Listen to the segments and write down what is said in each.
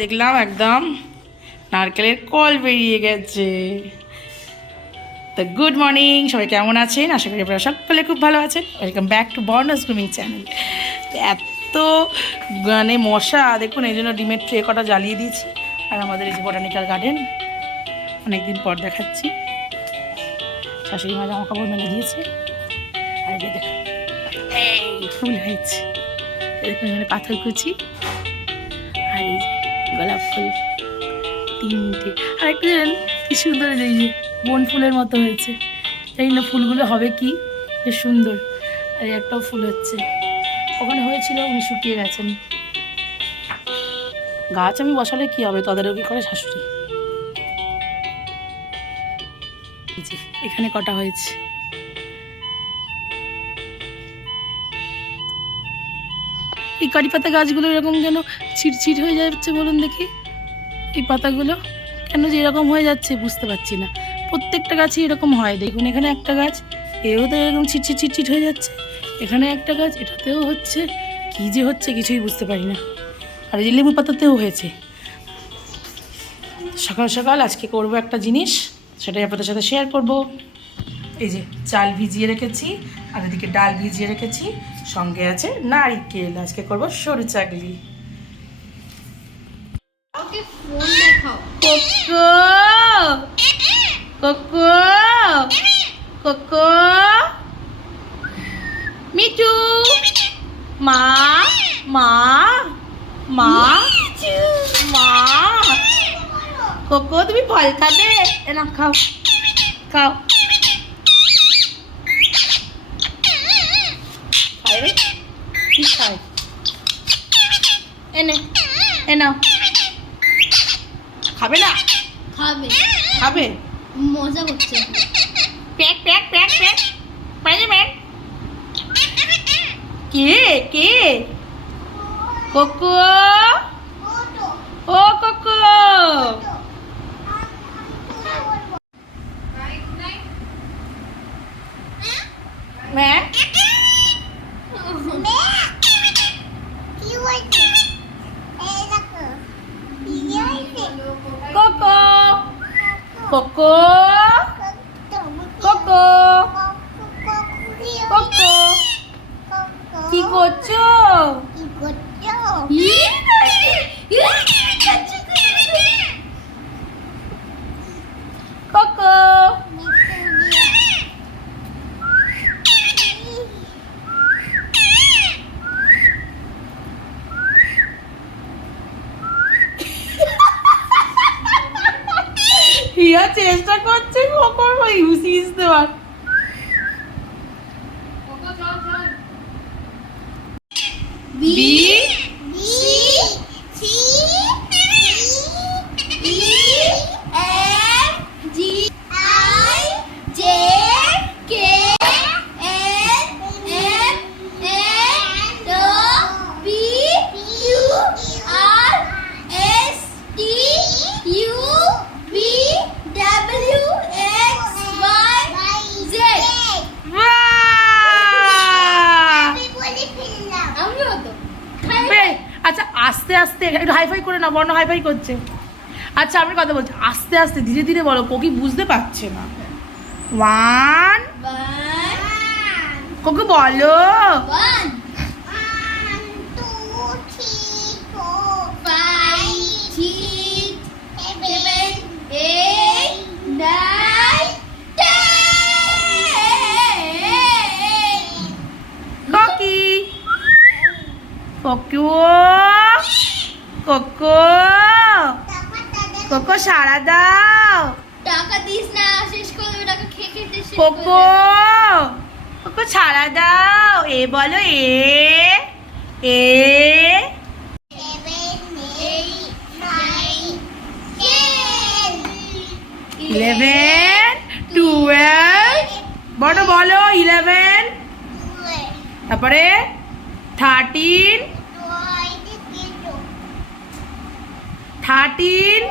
দেখলাম একদম নারকেলের কল বেরিয়ে গেছে। তো গুড মর্নিং সবাই কেমন আছেন? আশা করি আপনারা সকলে খুব ভালো আছেন। Welcome back to Barna's grooming channel এত মানে মশা, দেখুন, এই জন্য ডিমের ট্রে কটা জ্বালিয়ে দিয়েছি। আর আমাদের এই যে বটানিক্যাল গার্ডেন অনেকদিন পর দেখাচ্ছি। শাশুড়ি মা জামা কাপড় মেলে দিয়েছে। আর এই এই ফুল হয়েছে। দেখুন, এখানে পাথর কুচি। আর এই গোলাপ ফুল, তিনটে। আর একটা জানেন, কি সুন্দর এই যে বন ফুলের মতো হয়েছে। জানি না ফুলগুলো হবে কি, বেশ সুন্দর। আর একটাও ফুল হচ্ছে। ওখানে হয়েছিল, উনি শুকিয়ে গেছেন। গাছ আমি বসালে কি হবে? তাদের তদারকি করে শাশুড়ি। এখানে কটা হয়েছে। এই কারি পাতা গাছগুলো এরকম কেন ছিটছিট হয়ে যাচ্ছে বলুন দেখি। এই পাতাগুলো কেন যে এরকম হয়ে যাচ্ছে বুঝতে পারছি না। প্রত্যেকটা গাছই এরকম হয়। দেখুন এখানে একটা গাছ, এও তো এরকম ছিটছিট ছিটছিট হয়ে যাচ্ছে। এখানে একটা গাছ এটাতেও হচ্ছে। কী যে হচ্ছে কিছুই বুঝতে পারি না। আর এই লেবু পাতাতেও হয়েছে। সকাল সকাল আজকে করব একটা জিনিস সেটাই আপনাদের সাথে শেয়ার করব। এই যে চাল ভিজিয়ে রেখেছি আর এদিকে ডাল ভিজিয়ে রেখেছি। সঙ্গে আছে নারিকেল। আজকে করব সরু Chakali. Koko Koko Koko Mithu. মা মা মা মা। কোকো তুমি ফল খাবে? না খাও খাও। কি খাই এনে এ নাও। খাবে না? খাবে। খাবে? মজা করছে প্যাক প্যাক প্যাক প্যাক পাইলে প্যাক কে? কে? কোকো? ও কোকো! চেষ্টা করছে কখন ইউসিস দেওয়ার। একটু হাইফাই করে না বর্ণ হাইফাই করছে। আচ্ছা আমি কথা বলছি। আস্তে আস্তে ধীরে ধীরে বলো কোকি বুঝতে পারছে না। ওয়ান কোকি বলো One. One, two, three, four, five, six, seven, eight, nine, ten. কোকি কোকো কোকো কোকো দাও। টাকা দিস না শেষ করে টাকা খেয়ে খেতে শেষ কোকো। কোকো ছাড়া দাও। এ বলো এ এ. Eleven twelve. বলো বলো ইলেভেন। তারপরে থার্টিন। থার্টিন।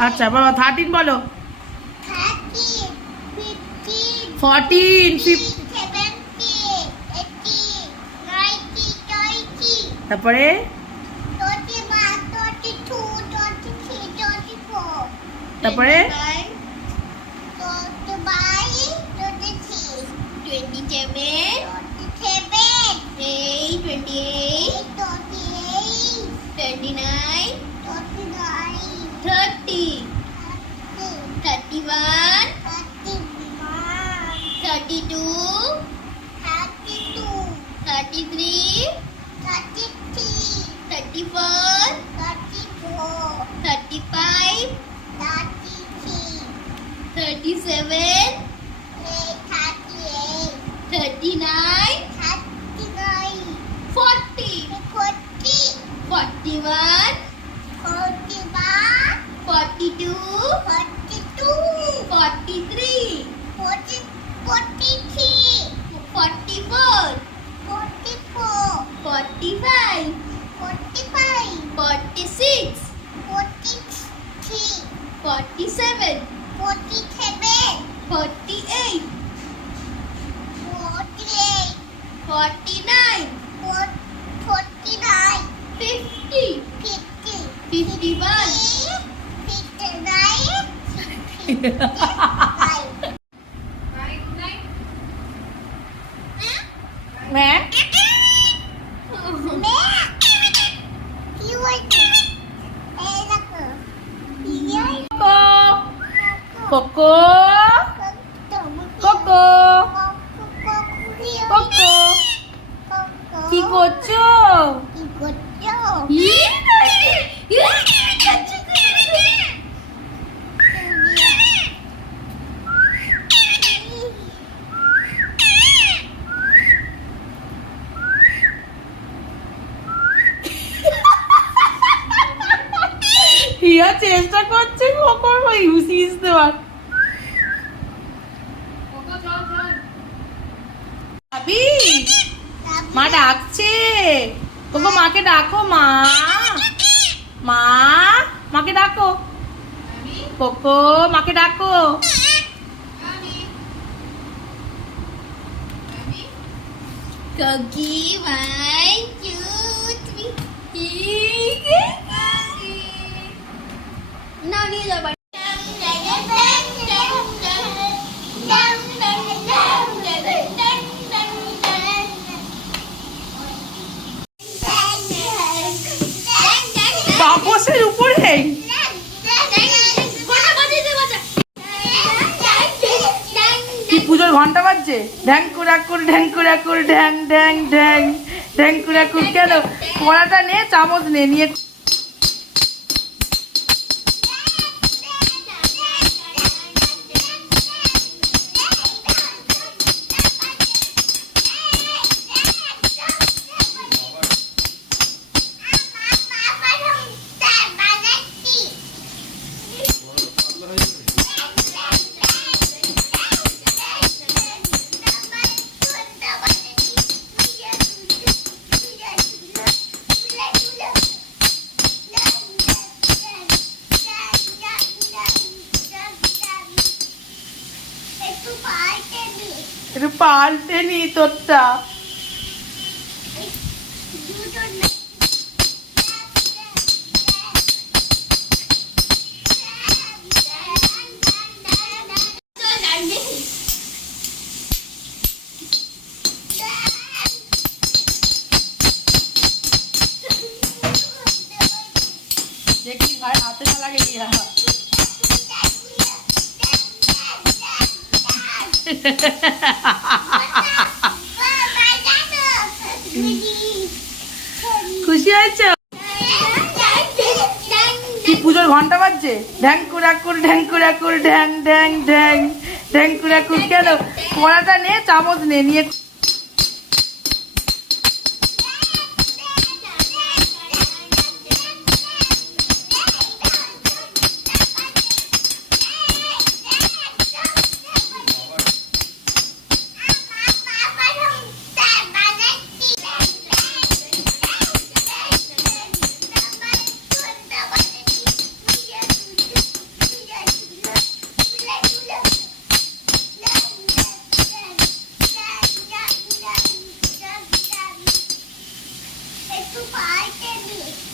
আচ্ছা বলো থার্টিন বলো। ফোরটিন তারপরে? তারপরে? টোয়েন্টি নাইন 31 32 32 33 33 34 34 35 36 37 38 39 41 41 42 42 43 43 44 44 45 45 46 43 47 47 48 48 40 কি করছ? হিয়া চেষ্টা করছে কোকোর ইউসিস দেওয়ার ভাবি মা ডাকছে কোকো মাকে ডাকো মা মা মাকে ডাকো কোকো মাকে ডাকো Cookie, one, two, three. Now need কি পুজোর ঘণ্টা বাজছে? ঢ্যাং কুড়াকুর ঢ্যাং কুড়াকুর ঢ্যাং ঢ্যাং ঢ্যাং ঢ্যাং কুড়াকুর কেন? কড়াটা নে, চামচ নে, নিয়ে নি তোরটা। দেখি ভাই হাতে না লাগে কি খুশি হয়েছ কি পুজোর ঘণ্টা ঢ্যাংকুরাকুর, ঢ্যাং কুড়াকুর ঢ্যাং ঢ্যাং ঢ্যাং ঢ্যাং ঢ্যাং কেন? কড়াটা নে, চামচ নে, নিয়ে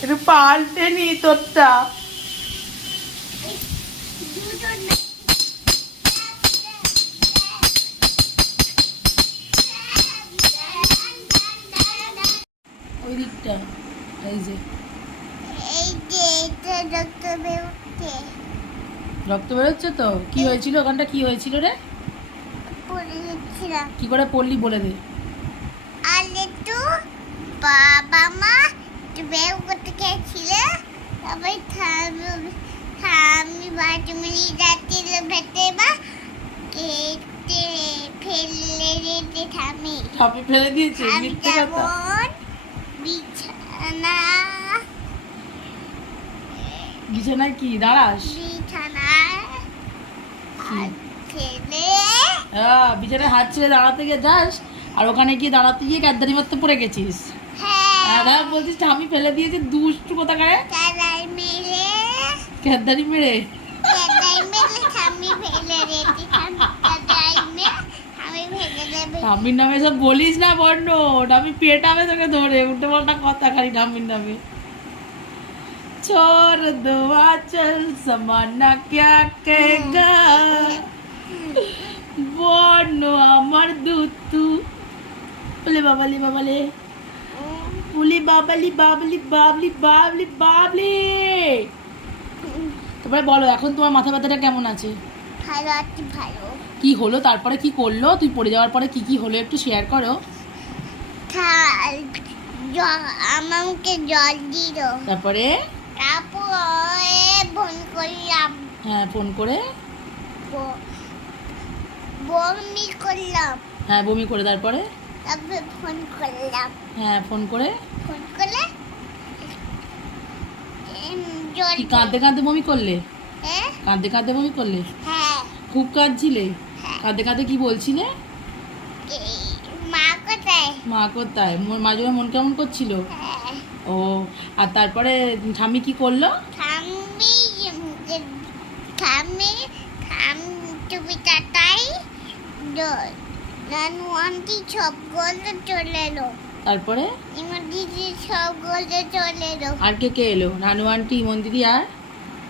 একটু পাল্টে নি তোরটা ওই দিকটা এই যে এই যে এটা রক্ত বেরোচ্ছে রক্ত বেরোচ্ছে তো কি হয়েছিল ওখানটা কি হয়েছিল রে কি করে পড়লি বলে দে আর একটু বাবা মা বের করতে গেছিল। তারপরে থামি বাটি যাচ্ছিল বা কেটে ফেলে দিতে থামি। ঠাপে ফেলে দিয়েছে আমি মিথ্যে কথা। যেমন বিছানা বিছানায় কি? দাঁড়াস। ছেলে বিছানায় হাত ছেড়ে দাঁড়াতে গিয়ে যাস আর ওখানে গিয়ে দাঁড়াতে গিয়ে গাদ্দারি মারতে পড়ে গেছিস। হ্যাঁ হ্যাঁ বলছিস আমি ফেলে দিয়েছি দুষ্টু কোথাকারে তারাই মিলে গাদ্দারি মেরে তারাই মিলে আমি ফেলে রেখে তারাই মিলে আমি ফেলে দেবে ঠাম্মির নামে সব বলিস না বর্ণ আমি পেটাবে তোকে ধরে উল্টে পাল্টা কথা খালি ঠাম্মির নামে छोड़ दो चल समाना क्या कहेगा বর্ণ আমার দুতু বলে বাবালি বাবালে বলি বাবালি বাবলি বাবলি বাবলি বাবলি। তারপরে বলো এখন তোমার মাথা ব্যথাটা কেমন আছে? ভালো আছি ভালো। কি হলো? তারপরে কি করল? তুই পড়ে যাওয়ার পরে কি কি হলো? একটু শেয়ার করো। আমাকে জল দিল। তারপরে? তারপরে ফোন করলাম। হ্যাঁ ফোন করে? বমি করলাম। হ্যাঁ বমি করে তারপরে? তারপরে ফোন করলাম। হ্যাঁ ফোন করে? ফোন করলে? কি কাঁদতে কাঁদতে বমি করলে? হ্যাঁ। কাঁদতে কাঁদতে বমি করলে? হ্যাঁ। খুব কাঁদছিলে? কাঁদতে কাঁদতে কি বলছিলে? মা কোথায়? মা কোথায়? মাঝে মন কেমন করছিল? হ্যাঁ। ও আর তারপরে ঠাম্মি কি করল? থামবি থামবি থাম তুমি তাতাই নানু আন্টি সব গলে চলে এলো। তারপরে? এবার দিদি সব গলে চলে এলো। আর কে কে এলো? নানু আন্টি আর?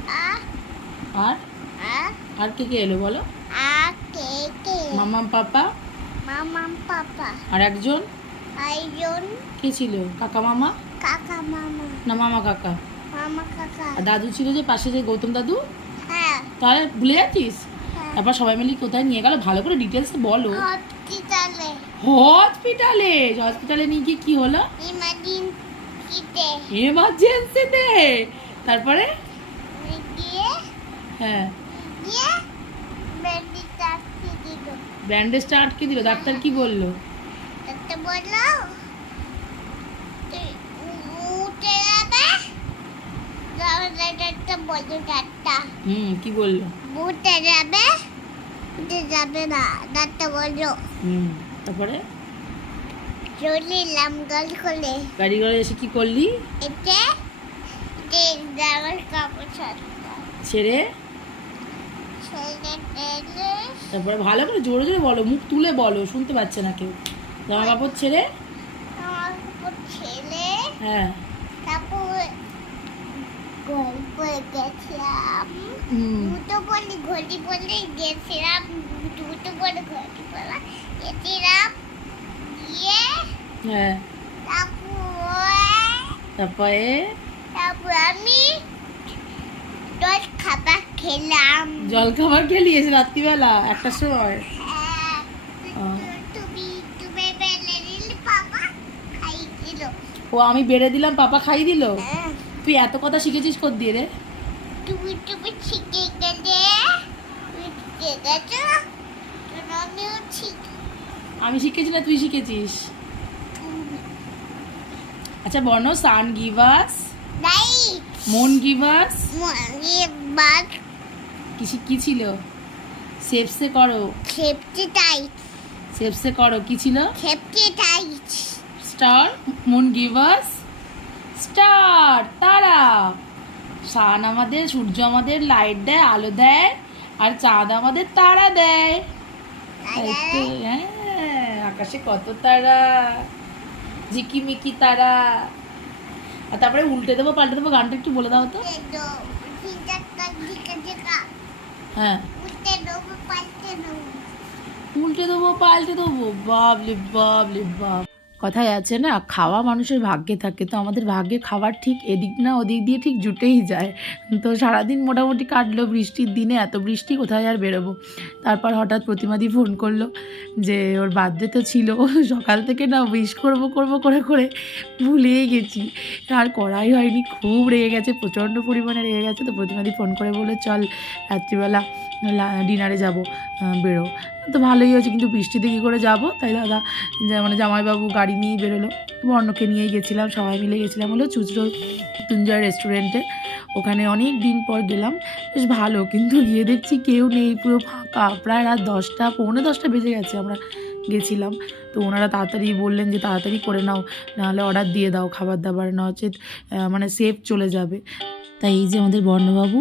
আ আর? আ আর কে কে এলো বলো? আ কে কে? মামাম পাপা? মামা পাপা। আর একজন? আইজন কে ছিল? কাকা মামা? কাকা মামা। না মামা কাকা। মামা কাকা। আর দাদু ছিল যে পাশে যে গৌতম দাদু? হ্যাঁ। তাহলে ভুলে যাচ্ছিস? হ্যাঁ। তারপর সবাই মিলে কোথায় নিয়ে গেল? ভালো করে ডিটেলস বলো। হসপিটালে। হসপিটালে? হসপিটালে নিয়ে গিয়ে কি হলো? ইমার্জেন্সিতে। তারপরে? গিয়ে হ্যাঁ। গিয়ে বেডি চাকরি দিল। ব্যান্ডেজটা আটকে দিল? ডাক্তার কি বলল? একটা বলল তুই উঠে যাবে। তাহলে একটা বলল ডাক্তার। হুম কি বলল? উঠে যাবে উঠে যাবে না ডাক্তার বলল হুম তারপরে? চলে এলাম গল খুলে। গাড়ি ঘরে এসে কি করলি? এতে যে জামার কাপড় ছাড়তাম ছেড়ে? ছেলে তারপরে ভালো করে জোরে জোরে বলো মুখ তুলে বলো শুনতে পাচ্ছে না কেউ। জামা কাপড় ছেড়ে? আমার কাপড় ছেলে হ্যাঁ। তারপর গল্প গেছিলাম দুটো বলি ঘড়ি বলে গেছিলাম দুটো বলে ঘড়ি বলা গেছিলাম। গিয়ে হ্যাঁ। তারপর? আমি দশ খাবার খেলাম। জল খাবার রাত্রিবেলা একটা সময়? হ্যাঁ, ও। আমি বেড়ে দিলাম পাপা খাই দিল? হ্যাঁ, তুই এত কথা শিখেছিস কর দিয়ে রে? তুমি তুমি শিখে গেলে আমি শিখেছি না তুই শিখেছিস? আচ্ছা বর্ণ সান গিভাস মন গিভাস মনে বাদ কি ছিল? সেপসে করো। খেপতে টাইট সেপসে করো কি ছিল? খেপতে টাইট স্টার মুন গিভাস স্টার তারা। সান আমাদের সূর্য আমাদের লাইট দেয় আলো দেয় আর চাঁদ আমাদের তারা দেয়। হ্যাঁ আকাশে কত তারা। ঝিকিমিকি তারা। আর তারপরে উল্টে দেবো পাল্টে দেবো গানটা একটু বলে দাও তো। হ্যাঁ। উঠতে দেবো পাল্টে দেবো। উল্টে দেবো পাল্টে দেবো বাবলে বাবলে বাব কথায় আছে না, খাওয়া মানুষের ভাগ্যে থাকে, তো আমাদের ভাগ্যে খাবার ঠিক এদিক না ওদিক দিয়ে ঠিক জুটেই যায়। তো সারাদিন মোটামুটি কাটলো বৃষ্টির দিনে, এত বৃষ্টি কোথায় আর বেরোবো? তারপর হঠাৎ প্রতিমাদি ফোন করল যে, ওর বার্থডে তো ছিল, সকাল থেকে না উইশ করব করব, করে করে ভুলেই গেছি। আর করাই হয়নি, খুব রেগে গেছে, প্রচণ্ড পরিমাণে রেগে গেছে, তো প্রতিমাদি ফোন করে বলে চল রাত্রিবেলা ডিনারে যাব বেরো। তো ভালোই হয়েছে, কিন্তু বৃষ্টিতে কী করে যাব। তাই দাদা মানে জামাইবাবু গাড়ি নিয়েই বেরোলো। বর্ণকে নিয়েই গেছিলাম, সবাই মিলে গেছিলাম হলো চুচড়ো তুঞ্জয় রেস্টুরেন্টে। ওখানে অনেক দিন পর গেলাম, বেশ ভালো। কিন্তু গিয়ে দেখছি কেউ নেই, পুরো ফাঁকা। প্রায় রাত দশটা, পৌনে দশটা বেজে গেছে আমরা গেছিলাম। তো ওনারা তাড়াতাড়ি বললেন যে, তাড়াতাড়ি করে নাও, নাহলে অর্ডার দিয়ে দাও, খাবার দাবার না হচ্ছে মানে সেফ চলে যাবে। তাই এই যে আমাদের বর্ণবাবু,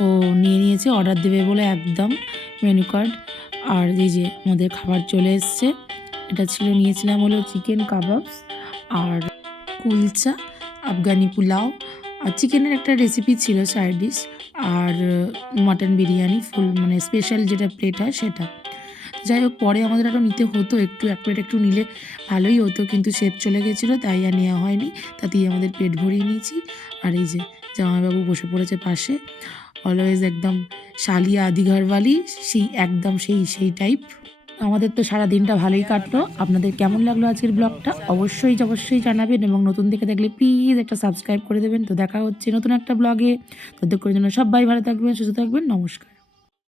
ও নিয়ে নিয়েছে অর্ডার দেবে বলে একদম মেনু কার্ড আর এই যে আমাদের খাবার চলে এসছে। এটা ছিল, নিয়েছিলাম হলো চিকেন কাবাবস আর কুলচা, আফগানি পোলাও। আর চিকেনের একটা রেসিপি ছিল সাইড ডিশ আর মাটন বিরিয়ানি ফুল মানে স্পেশাল যেটা প্লেট হয় সেটা। যাই হোক, পরে আমাদের আরও নিতে হতো, একটু, এক প্লেট একটু নিলে ভালোই হতো। কিন্তু শেপ চলে গেছিল, তাই আর নেওয়া হয়নি। তাতেই আমাদের পেট ভরিয়ে নিয়েছি। আর এই যে জামাইবাবু বসে পড়েছে পাশে। অলওয়েজ একদম শালিয়া আদি ঘরওয়ালি সেই একদম সেই সেই টাইপ আমাদের তো সারা দিনটা ভালোই কাটলো। আপনাদের কেমন লাগল আজকের ব্লগটা অবশ্যই অবশ্যই জানাবেন এবং নতুন দেখে দেখলে প্লিজ একটা সাবস্ক্রাইব করে দেবেন। তো দেখা হচ্ছে নতুন একটা ব্লগে ততক্ষণের জন্য সবাই ভালো থাকবেন, সুস্থ থাকবেন। নমস্কার।